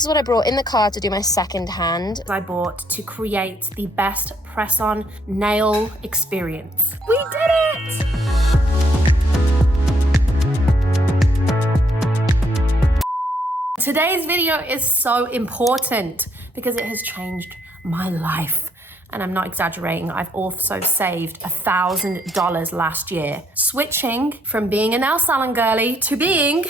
This is what I brought in the car to do my second hand. I bought to create the best press-on nail experience. We did it! Today's video is so important because it has changed my life. And I'm not exaggerating, I've also saved $1,000 last year, switching from being a nail salon girly to being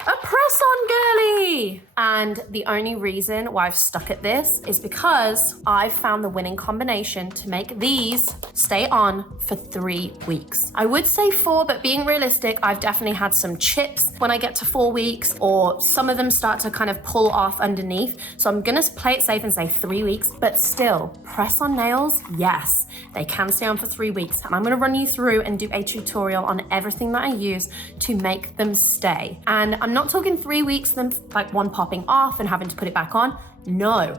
a press-on girly. And the only reason why I've stuck at this is because I've found the winning combination to make these stay on for 3 weeks. I would say 4, but being realistic, I've definitely had some chips when I get to 4 weeks, or some of them start to kind of pull off underneath. So I'm gonna play it safe and say 3 weeks, but still, press-on nails, yes, they can stay on for 3 weeks. And I'm gonna run you through and do a tutorial on everything that I use to make them stay. And I'm not talking 3 weeks, then like one popping off and having to put it back on. No,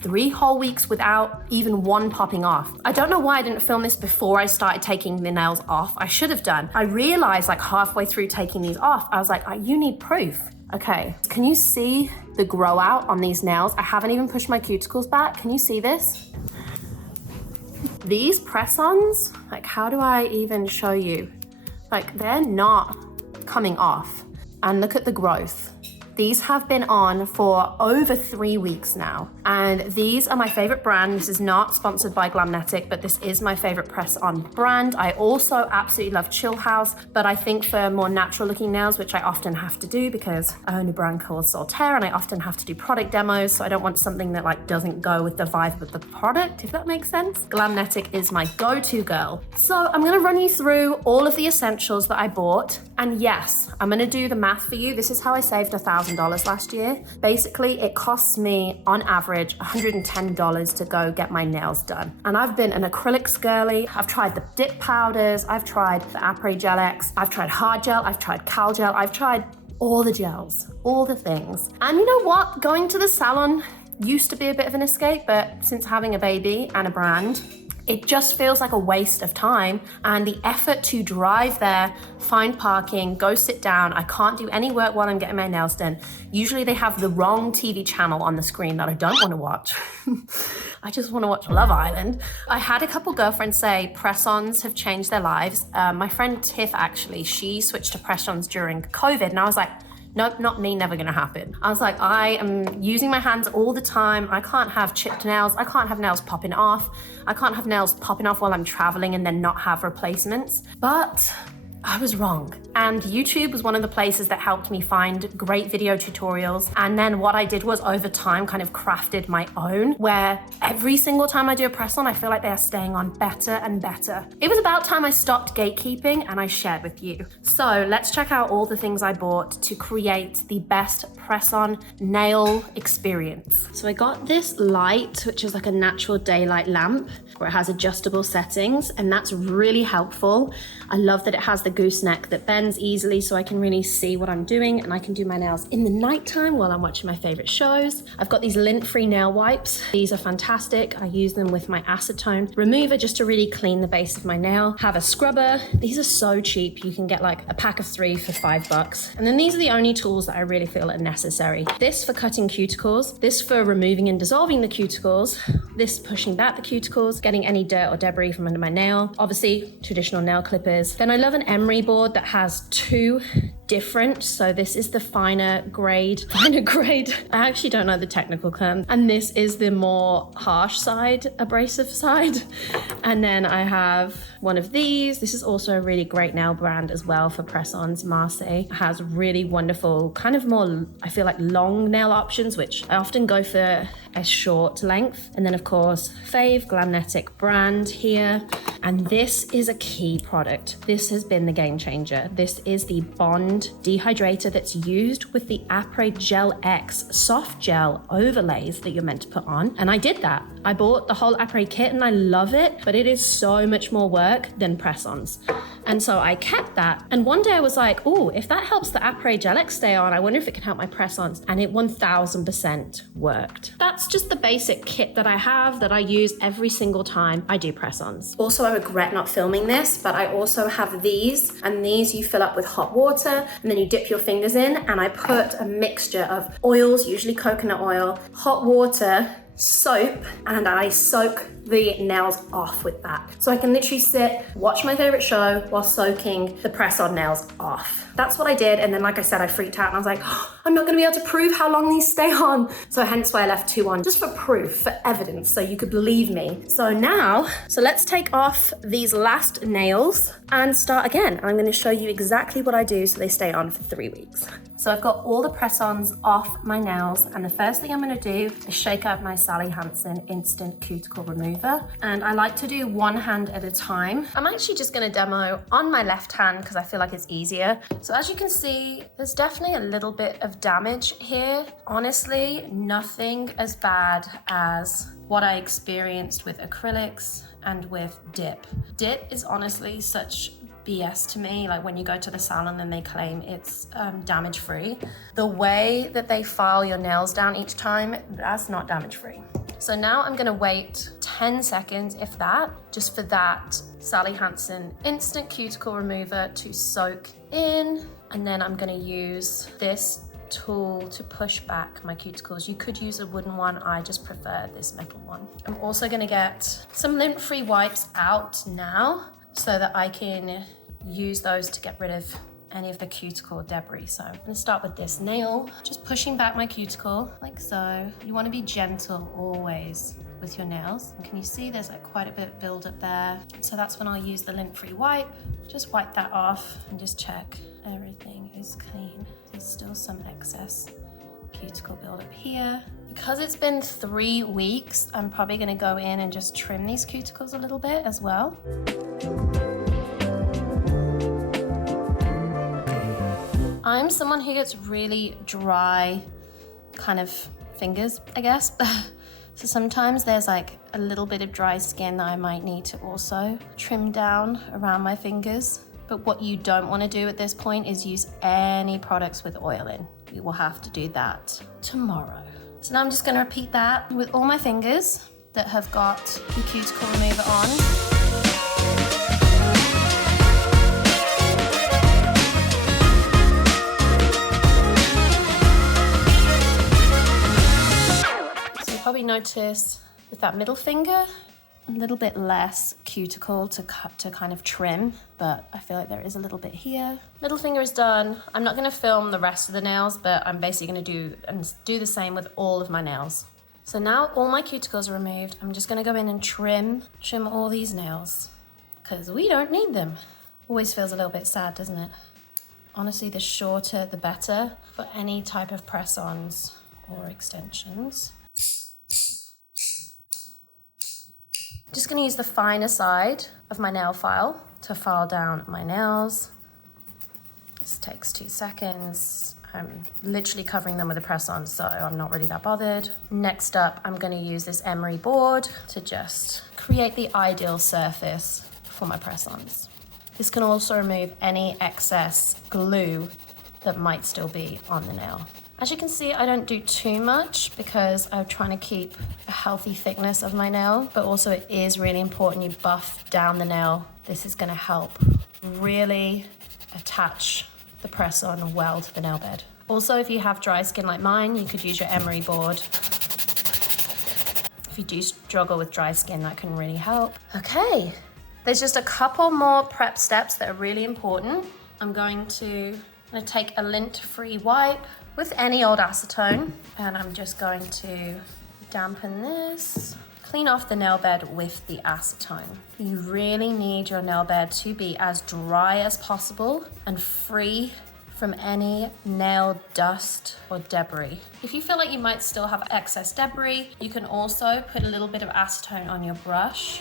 3 whole weeks without even one popping off. I don't know why I didn't film this before I started taking the nails off. I should have done. I realized like halfway through taking these off, I was like, you need proof. Okay, can you see the grow out on these nails? I haven't even pushed my cuticles back. Can you see this? These press-ons, like how do I even show you? Like they're not coming off. And look at the growth. These have been on for over 3 weeks now. And these are my favorite brand. This is not sponsored by Glamnetic, but this is my favorite press-on brand. I also absolutely love Chill House, but I think for more natural looking nails, which I often have to do because I own a brand called Soltaire and I often have to do product demos. So I don't want something that like doesn't go with the vibe of the product, if that makes sense. Glamnetic is my go-to girl. So I'm gonna run you through all of the essentials that I bought. And yes, I'm gonna do the math for you. This is how I saved $1,000 last year. Basically, it costs me on average $110 to go get my nails done. And I've been an acrylics girly. I've tried the dip powders. I've tried the Après Gel X. I've tried hard gel. I've tried cal gel. I've tried all the gels, all the things. And you know what? Going to the salon used to be a bit of an escape, but since having a baby and a brand, it just feels like a waste of time, and the effort to drive there, find parking, go sit down. I can't do any work while I'm getting my nails done. Usually they have the wrong TV channel on the screen that I don't want to watch. I just want to watch Love Island. I had a couple girlfriends say press-ons have changed their lives. My friend Tiff, actually, she switched to press-ons during COVID, and I was like, nope, not me, never gonna happen. I was like, I am using my hands all the time. I can't have chipped nails. I can't have nails popping off. I can't have nails popping off while I'm traveling and then not have replacements. But I was wrong. And YouTube was one of the places that helped me find great video tutorials. And then what I did was over time kind of crafted my own, where every single time I do a press on, I feel like they are staying on better and better. It was about time I stopped gatekeeping and I shared with you. So let's check out all the things I bought to create the best press-on nail experience. So I got this light, which is like a natural daylight lamp, where it has adjustable settings, and that's really helpful. I love that it has the gooseneck that bends easily so I can really see what I'm doing, and I can do my nails in the nighttime while I'm watching my favorite shows. I've got these lint-free nail wipes. These are fantastic. I use them with my acetone remover just to really clean the base of my nail. Have a scrubber. These are so cheap. You can get like a pack of 3 for $5. And then these are the only tools that I really feel are necessary. This for cutting cuticles, this for removing and dissolving the cuticles, this pushing back the cuticles, getting any dirt or debris from under my nail. Obviously, traditional nail clippers. Then I love an emery board that has 2 different. So this is the finer grade. I actually don't know the technical term. And this is the more harsh side, abrasive side. And then I have one of these. This is also a really great nail brand as well for press-ons. Marseille has really wonderful, kind of more, I feel like long nail options, which I often go for a short length. And then of course, fave Glamnetic brand here. And this is a key product. This has been the game changer. This is the Bond dehydrator that's used with the Après Gel X soft gel overlays that you're meant to put on. And I did that. I bought the whole Après kit and I love it, but it is so much more work than press-ons. And so I kept that. And one day I was like, oh, if that helps the Après Gel X stay on, I wonder if it can help my press-ons. And it 1000% worked. That's just the basic kit that I have that I use every single time I do press-ons. Also, I regret not filming this, but I also have these, and these you fill up with hot water and then you dip your fingers in, and I put a mixture of oils, usually coconut oil, hot water, soap, and I soak the nails off with that. So I can literally sit, watch my favorite show while soaking the press-on nails off. That's what I did, and then like I said, I freaked out and I was like, oh, I'm not gonna be able to prove how long these stay on. So hence why I left 2 on, just for proof, for evidence, so you could believe me. So now, let's take off these last nails and start again. I'm gonna show you exactly what I do so they stay on for 3 weeks. So I've got all the press-ons off my nails, and the first thing I'm gonna do is shake out my Sally Hansen Instant Cuticle Remover. And I like to do one hand at a time. I'm actually just gonna demo on my left hand because I feel like it's easier. So as you can see, there's definitely a little bit of damage here. Honestly, nothing as bad as what I experienced with acrylics and with dip. Dip is honestly such BS to me, like when you go to the salon and they claim it's damage free. The way that they file your nails down each time, that's not damage free. So now I'm gonna wait 10 seconds, if that, just for that Sally Hansen Instant Cuticle Remover to soak in. And then I'm gonna use this tool to push back my cuticles. You could use a wooden one, I just prefer this metal one. I'm also gonna get some lint-free wipes out now so that I can use those to get rid of any of the cuticle debris. So I'm gonna start with this nail, just pushing back my cuticle like so. You wanna be gentle always with your nails. And can you see there's like quite a bit of build up there? So that's when I'll use the lint-free wipe. Just wipe that off and just check everything is clean. There's still some excess cuticle buildup here. Because it's been 3 weeks, I'm probably gonna go in and just trim these cuticles a little bit as well. I'm someone who gets really dry kind of fingers, I guess. So sometimes there's like a little bit of dry skin that I might need to also trim down around my fingers. But what you don't want to do at this point is use any products with oil in. You will have to do that tomorrow. So now I'm just going to repeat that with all my fingers that have got the cuticle remover on. So you probably notice with that middle finger, a little bit less cuticle to kind of trim, but I feel like there is a little bit here. Middle finger is done. I'm not gonna film the rest of the nails, but I'm basically gonna do the same with all of my nails. So now all my cuticles are removed. I'm just gonna go in and trim all these nails because we don't need them. Always feels a little bit sad, doesn't it? Honestly, the shorter, the better for any type of press-ons or extensions. Just gonna use the finer side of my nail file to file down my nails. This takes 2 seconds. I'm literally covering them with a press-on, so I'm not really that bothered. Next up, I'm gonna use this emery board to just create the ideal surface for my press-ons. This can also remove any excess glue that might still be on the nail. As you can see, I don't do too much because I'm trying to keep a healthy thickness of my nail, but also it is really important you buff down the nail. This is gonna help really attach the press-on well to the nail bed. Also, if you have dry skin like mine, you could use your emery board. If you do struggle with dry skin, that can really help. Okay, there's just a couple more prep steps that are really important. I'm gonna take a lint-free wipe with any old acetone, and I'm just going to dampen this. Clean off the nail bed with the acetone. You really need your nail bed to be as dry as possible and free from any nail dust or debris. If you feel like you might still have excess debris, you can also put a little bit of acetone on your brush.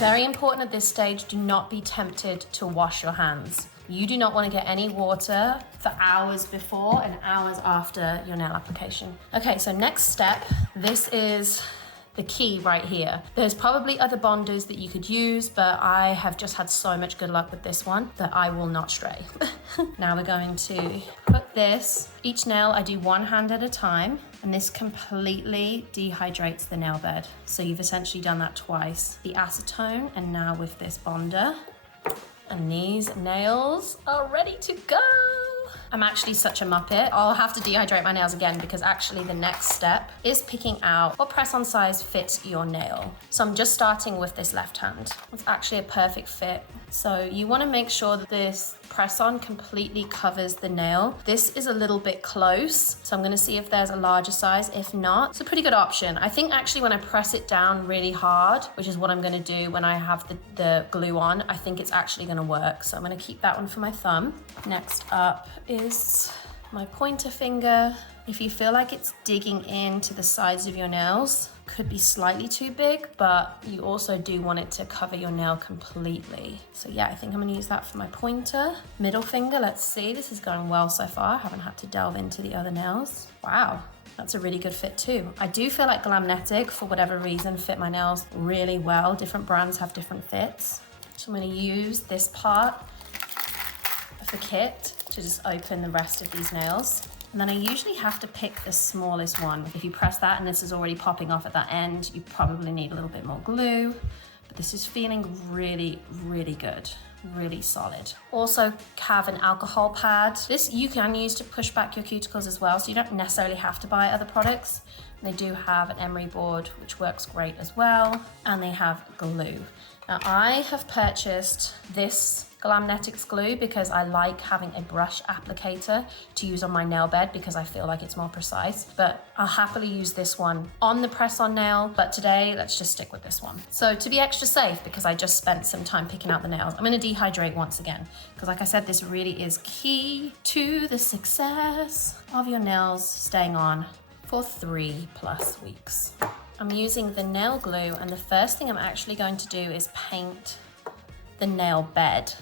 Very important at this stage, do not be tempted to wash your hands. You do not want to get any water for hours before and hours after your nail application. Okay, so next step, this is the key right here. There's probably other bonders that you could use, but I have just had so much good luck with this one that I will not stray. Now we're going to put this, each nail I do one hand at a time, and this completely dehydrates the nail bed. So you've essentially done that twice. The acetone, and now with this bonder. And these nails are ready to go. I'm actually such a muppet. I'll have to dehydrate my nails again because actually the next step is picking out what press-on size fits your nail. So I'm just starting with this left hand. It's actually a perfect fit. So you want to make sure that this press-on completely covers the nail. This is a little bit close, so I'm going to see if there's a larger size. If not, it's a pretty good option. I think actually when I press it down really hard, which is what I'm going to do when I have the glue on, I think it's actually going to work. So I'm going to keep that one for my thumb. Next up is my pointer finger. If you feel like it's digging into the sides of your nails, could be slightly too big, but you also do want it to cover your nail completely. So yeah, I think I'm gonna use that for my pointer. Middle finger, let's see, this is going well so far. I haven't had to delve into the other nails. Wow, that's a really good fit too. I do feel like Glamnetic, for whatever reason, fit my nails really well. Different brands have different fits. So I'm gonna use this part of the kit to just open the rest of these nails. And then I usually have to pick the smallest one. If you press that and this is already popping off at that end, you probably need a little bit more glue. But this is feeling really, really good, really solid. Also have an alcohol pad. This you can use to push back your cuticles as well, so you don't necessarily have to buy other products. They do have an emery board, which works great as well, and they have glue. Now I have purchased this Glamnetics glue because I like having a brush applicator to use on my nail bed because I feel like it's more precise, but I'll happily use this one on the press-on nail, but today let's just stick with this one. So to be extra safe, because I just spent some time picking out the nails, I'm gonna dehydrate once again, because like I said, this really is key to the success of your nails staying on for 3+ weeks. I'm using the nail glue, and the first thing I'm actually going to do is paint the nail bed,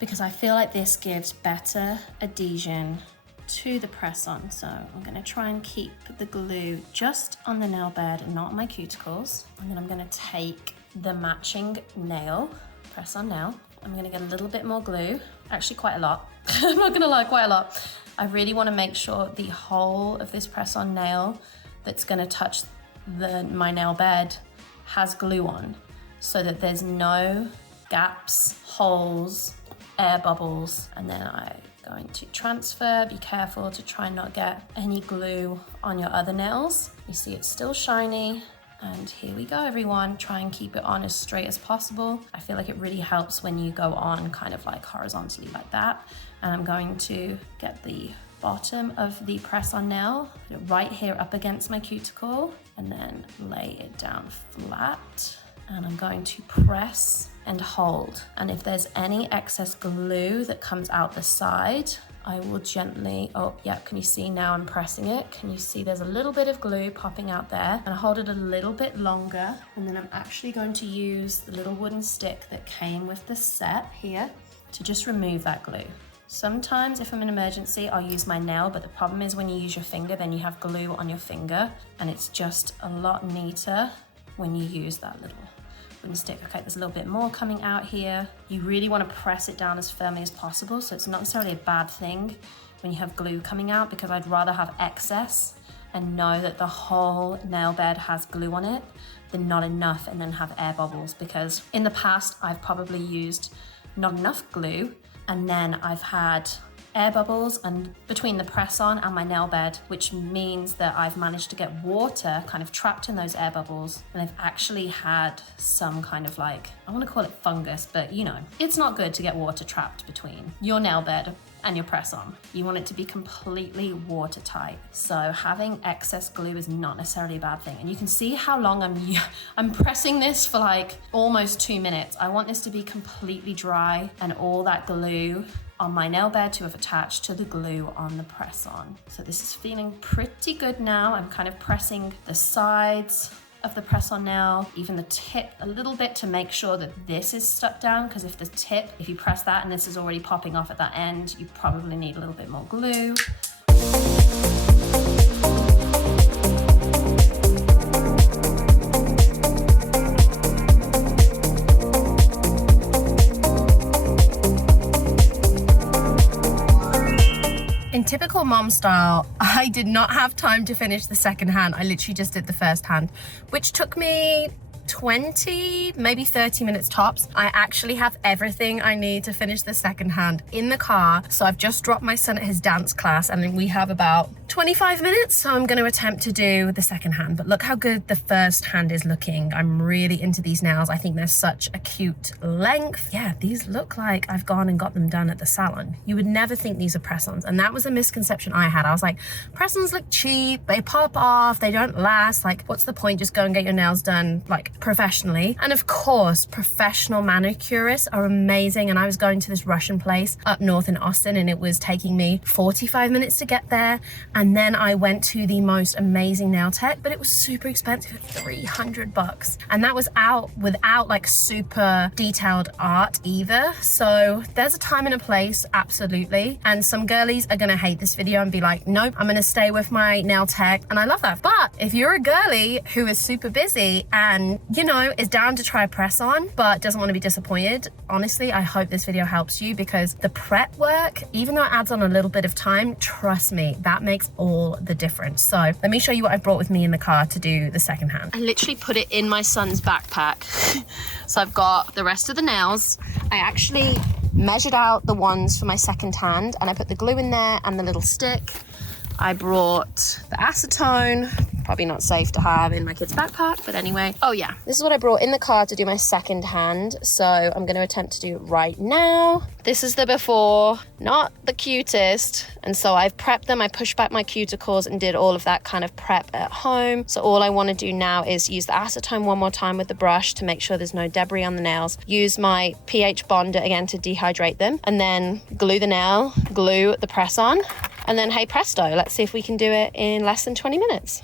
because I feel like this gives better adhesion to the press-on. So I'm gonna try and keep the glue just on the nail bed and not on my cuticles. And then I'm gonna take the matching nail, press-on nail. I'm gonna get a little bit more glue, actually quite a lot. I'm not gonna lie, quite a lot. I really wanna make sure the whole of this press-on nail that's gonna touch my nail bed has glue on, so that there's no gaps, holes, air bubbles. And then I'm going to transfer. Be careful to try and not get any glue on your other nails. You see it's still shiny. And here we go, everyone. Try and keep it on as straight as possible. I feel like it really helps when you go on kind of like horizontally like that. And I'm going to get the bottom of the press-on nail, put it right here up against my cuticle, and then lay it down flat. And I'm going to press and hold. And if there's any excess glue that comes out the side, I will gently, oh yeah, can you see now I'm pressing it? Can you see there's a little bit of glue popping out there? And I hold it a little bit longer. And then I'm actually going to use the little wooden stick that came with the set here to just remove that glue. Sometimes if I'm in emergency, I'll use my nail, but the problem is when you use your finger, then you have glue on your finger, and it's just a lot neater when you use that little wooden stick. Okay, there's a little bit more coming out here. You really want to press it down as firmly as possible, so it's not necessarily a bad thing when you have glue coming out, because I'd rather have excess and know that the whole nail bed has glue on it than not enough and then have air bubbles, because in the past I've probably used not enough glue and then I've had air bubbles and between the press-on and my nail bed, which means that I've managed to get water kind of trapped in those air bubbles, and I've actually had some kind of like, I want to call it fungus, but you know, it's not good to get water trapped between your nail bed and your press-on. You want it to be completely watertight. So having excess glue is not necessarily a bad thing. And you can see how long I'm pressing this for like almost 2 minutes. I want this to be completely dry and all that glue on my nail bed to have attached to the glue on the press-on. So this is feeling pretty good now. I'm kind of pressing the sides of the press-on nail, even the tip a little bit to make sure that this is stuck down, because if you press that and this is already popping off at that end, you probably need a little bit more glue. In typical mom style, I did not have time to finish the second hand. I literally just did the first hand, which took me 20, maybe 30 minutes tops. I actually have everything I need to finish the second hand in the car. So I've just dropped my son at his dance class and then we have about 25 minutes. So I'm going to attempt to do the second hand, but look how good the first hand is looking. I'm really into these nails. I think they're such a cute length. Yeah, these look like I've gone and got them done at the salon. You would never think these are press-ons. And that was a misconception I had. I was like, press-ons look cheap, they pop off, they don't last. Like, what's the point? Just go and get your nails done like professionally. And of course, professional manicurists are amazing. And I was going to this Russian place up north in Austin and it was taking me 45 minutes to get there. And then I went to the most amazing nail tech, but it was super expensive, $300. And that was without like super detailed art either. So there's a time and a place, absolutely. And some girlies are gonna hate this video and be like, nope, I'm gonna stay with my nail tech. And I love that. But if you're a girly who is super busy and, you know, is down to try a press on, but doesn't want to be disappointed, honestly, I hope this video helps you because the prep work, even though it adds on a little bit of time, trust me, that makes all the difference. So let me show you what I brought with me in the car to do the second hand. I literally put it in my son's backpack. So I've got the rest of the nails. I actually measured out the ones for my second hand and I put the glue in there and the little stick. I brought the acetone, probably not safe to have in my kid's backpack, but anyway. Oh yeah, this is what I brought in the car to do my second hand. So I'm gonna attempt to do it right now. This is the before, not the cutest. And so I've prepped them, I pushed back my cuticles and did all of that kind of prep at home. So all I wanna do now is use the acetone one more time with the brush to make sure there's no debris on the nails. Use my pH bonder again to dehydrate them and then glue the nail, glue the press on. And then, hey presto, let's see if we can do it in less than 20 minutes.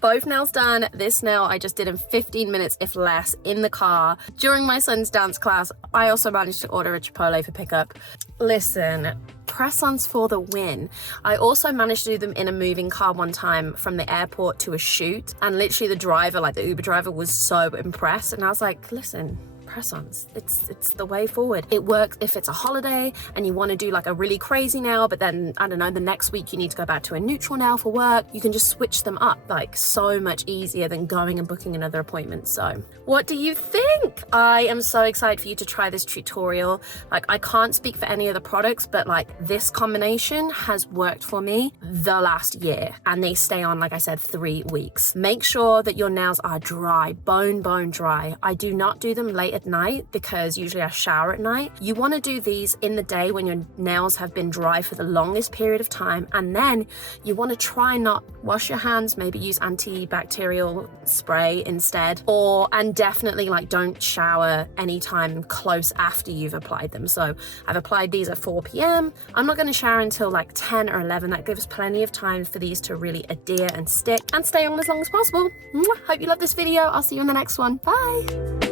Both nails done. This nail I just did in 15 minutes, if less, in the car. During my son's dance class, I also managed to order a Chipotle for pickup. Listen, press-ons for the win. I also managed to do them in a moving car one time from the airport to a shoot. And literally the driver, like the Uber driver, was so impressed. And I was like, listen, press-ons, it's the way forward. It works if it's a holiday and you want to do like a really crazy nail, but then I don't know, the next week you need to go back to a neutral nail for work. You can just switch them up, like so much easier than going and booking another appointment. So what do you think? I am so excited for you to try this tutorial. Like, I can't speak for any other products, but like this combination has worked for me the last year and they stay on, like I said, 3 weeks. Make sure that your nails are dry, bone dry. I do not do them late at night because usually I shower at night. You want to do these in the day when your nails have been dry for the longest period of time, and then you want to try not wash your hands, maybe use antibacterial spray instead, and definitely like don't shower anytime close after you've applied them. So I've applied these at 4 p.m. I'm not going to shower until like 10 or 11. That gives plenty of time for these to really adhere and stick and stay on as long as possible. Hope you love this video. I'll see you in the next one. Bye.